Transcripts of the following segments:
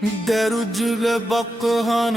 Derucule bakhan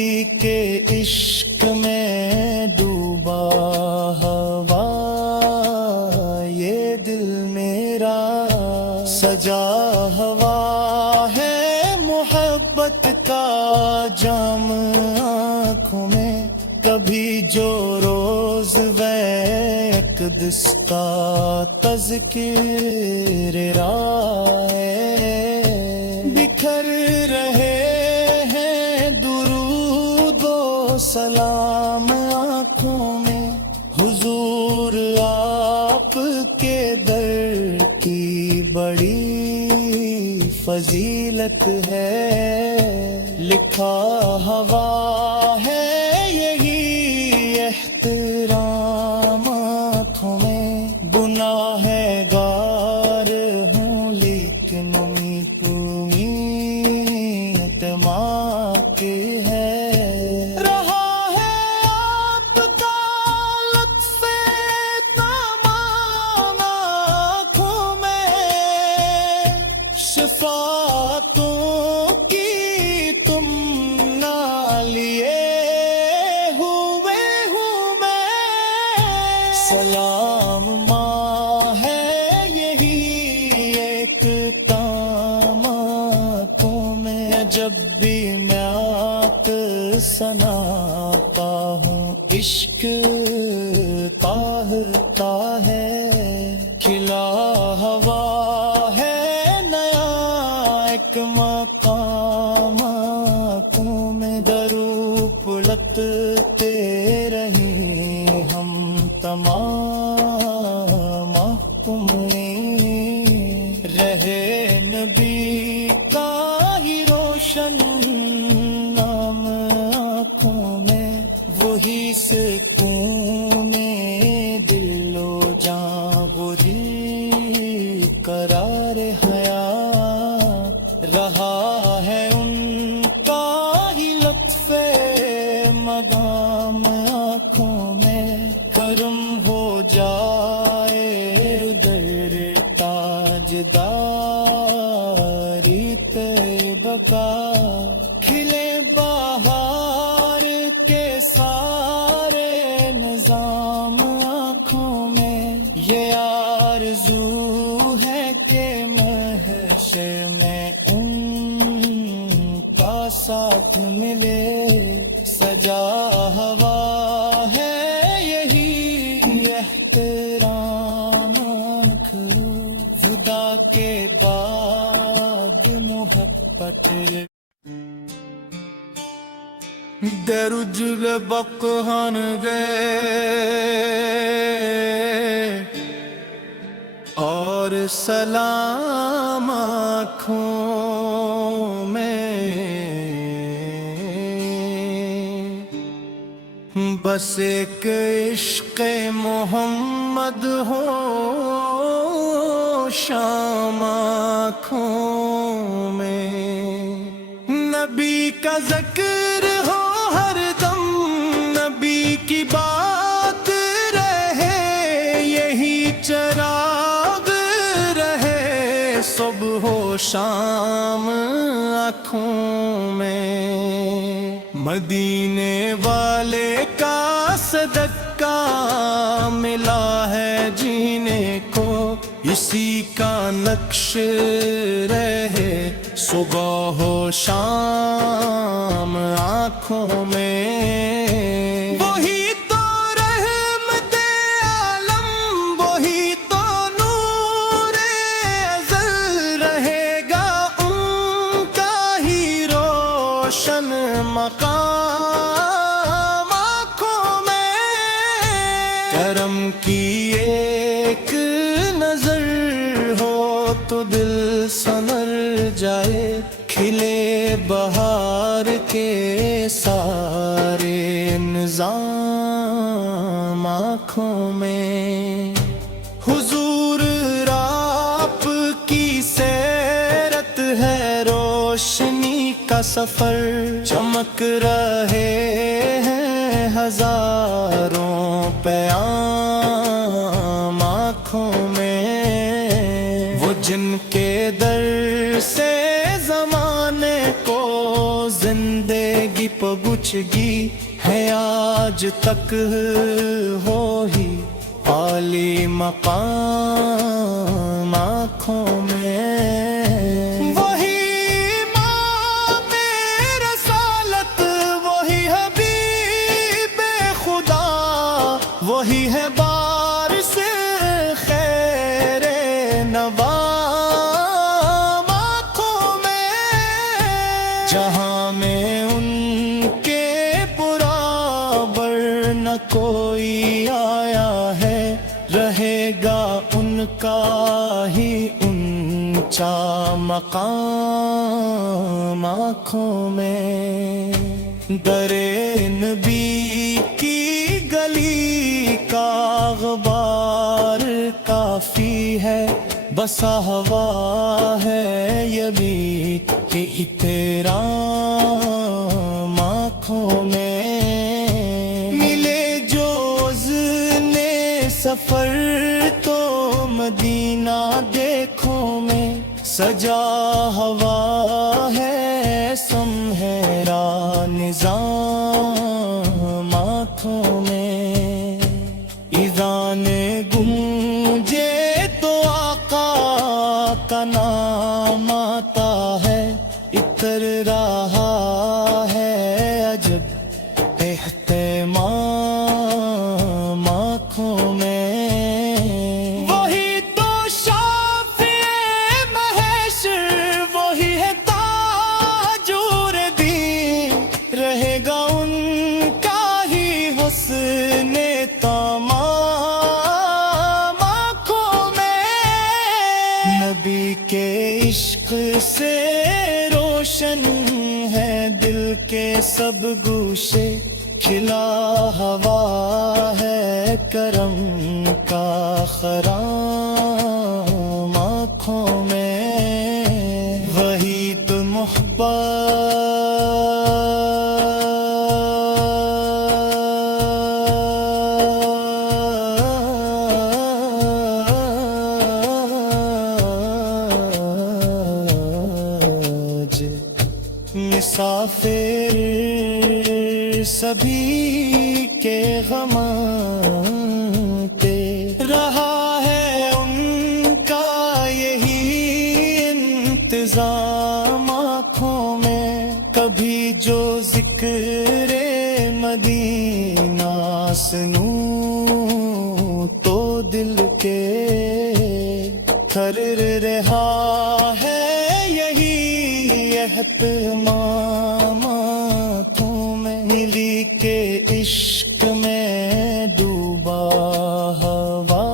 نبی کے عشق میں ڈوبا ہوا یہ دل میرا سجا ہوا ہے محبت کا جام آنکھوں میں کبھی جو روز اقدس کا تذکر راہ بکھر رہے ہیں درود و سلام آنکھوں میں حضور آپ کے در کی بڑی فضیلت ہے لکھا ہوا ہے یہی احترام آنکھوں میں گناہ گار ہوں لیکن امید ماں کے ہے رہا ہے آپ کا لطف تمام آنکھوں میں شفاعتوں کی تم نہ لیے ہوئے ہوں میں سلام ماں ہے یہی ایک تام آنکھوں میں جب بھی میں آت سناتا ہوں عشق قاہتا ہے کھلا ہوا ہے نیا ایک مقام آنکھوں میں درو پلٹتے رہیں ہم تمام محکومیں رہے نبی کا ہی روشن نام آنکھوں میں وہی سکون دل و جاں وہی قرار حیات رہا ہے ان کا ہی لطف مقام آنکھوں میں کرم ہو جائے ادھر تاجداری طیبہ کا کھلے بہار کے سارے نظام آنکھوں میں یہ آرزو ہے کہ محشر میں ان کا ساتھ ملے سجا ہوا ہے یہی احترام کرو جدا کے بعد محبت درجل بقہن گئے اور سلام آنکھوں میں بس ایک عشق محمد ہو شام آنکھوں میں نبی کا ذکر ہو ہر دم نبی کی بات رہے یہی چراغ رہے صبح و شام آنکھوں میں مدینے والے کا صدقہ ملا ہے جینے کو اسی کا نقش رہے صبح و شام آنکھوں میں وہی تو رحمت عالم وہی تو نور ازل رہے گا ان کا ہی روشن مقام آنکھوں میں کرم کی ایک نظر ہو تو دل سنر جائے کھلے بہار کے سارے نظام آنکھوں میں حضور آپ کی سیرت ہے روشنی کا سفر چمک رہے ہیں ہزاروں پیام آنکھوں میں وہ جن کے در سے زمانے کو زندگی پہ پوشگی ہے آج تک ہو ہی عالی مقام آنکھوں میں، وہی امام رسالت، وہی حبیب خدا، وہی ہے بارث خیر نوام آنکھوں میں، جہاں میں ان کے برابر نہ کوئی آیا ہے، رہے گا ان کا ہی اونچا مقام آنکھوں میں۔ در نبی کی گلی کا غبار کافی ہے، بسا ہوا ہے یہ بھی کہ احترام آنکھوں میں، ملے جو عزم سفر تو مدینہ دیکھوں میں، سجا ہوا ہے سمہرا نظام آنکھوں میں، اذان گونجے تو آقا کا نام آتا ہے، اتر رہا ہے عجب اہتمام آنکھوں میں، وہی تو شافع محشر، وہی ہے تاجور دین، رہے گا ان کا ہی حسن تمام آنکھوں میں، نبی کے عشق سے روشن ہے دل کے سب گوشے، کھلا ہوا ہے کرم کا خرام آنکھوں میں، وہی تو مسافر سبھی کے غم پہ رہا ہے ان کا یہی انتظام آنکھوں میں، کبھی جو ذکر مدینہ سنوں تو دل کے تھر رہا ہے یہی اہتمام آنکھوں میں، ملی کے عشق میں ڈوبا ہوا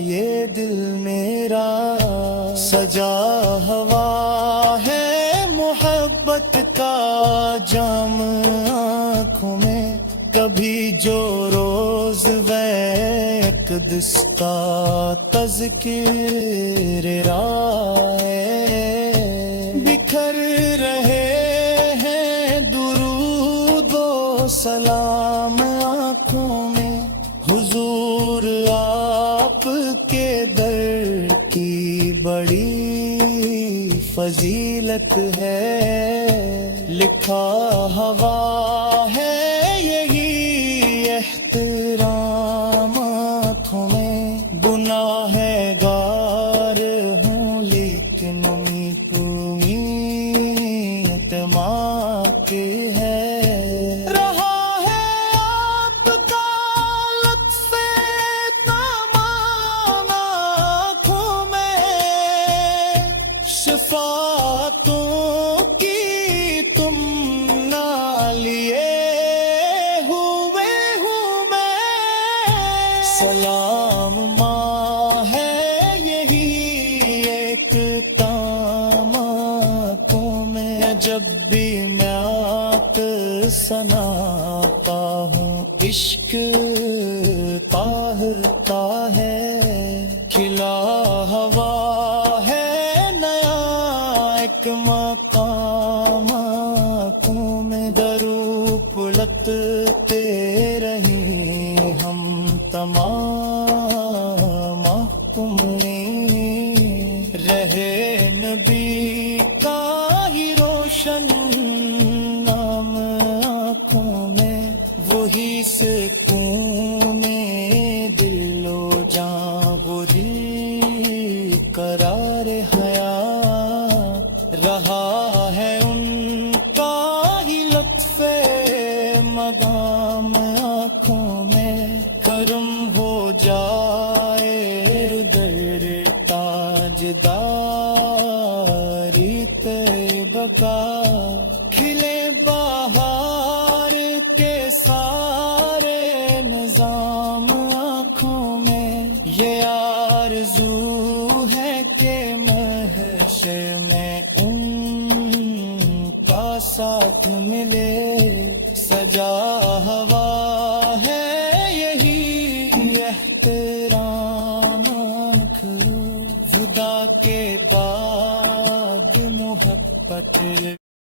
یہ دل میرا، سجا ہوا ہے محبت کا جام آنکھوں میں، کبھی جو روز اقدس کا تذکر رائے، بکھر رہے ہیں درود و سلام آنکھوں میں، حضور آپ کے در کی بڑی فضیلت ہے، لکھا ہوا ہے یہی احترام آنکھوں میں، گناہ گار ہوں لیکن امید کے ہے، رہا ہے آپ کا لطف تمام آنکھوں میں، شفاعتوں کی تم نہ لیے ہوئے ہوں میں، سلام ماں ہے یہی ایک تام آنکھوں میں، جب بھی میں سناتا ہوں عشق طاہرتا ہے، کھلا ہوا ہے نیا ایک مقام آنکھوں میں، درو پلٹتے رہیں ہم تمام تم رہے نبی کا ہی روشن نام سکون دل و جاں گری قرار حیات رہا ہے ان کا ہی لطف مقام آنکھوں میں کرم ہو جائے در تاجداری طیبہ کا کھلے بہار کے سارے نظام آنکھوں میں یہ آرزو ہے کہ محشر میں ان کا ساتھ ملے سجا ہوا ہے یہی احترام کرو جدا کے بعد محبت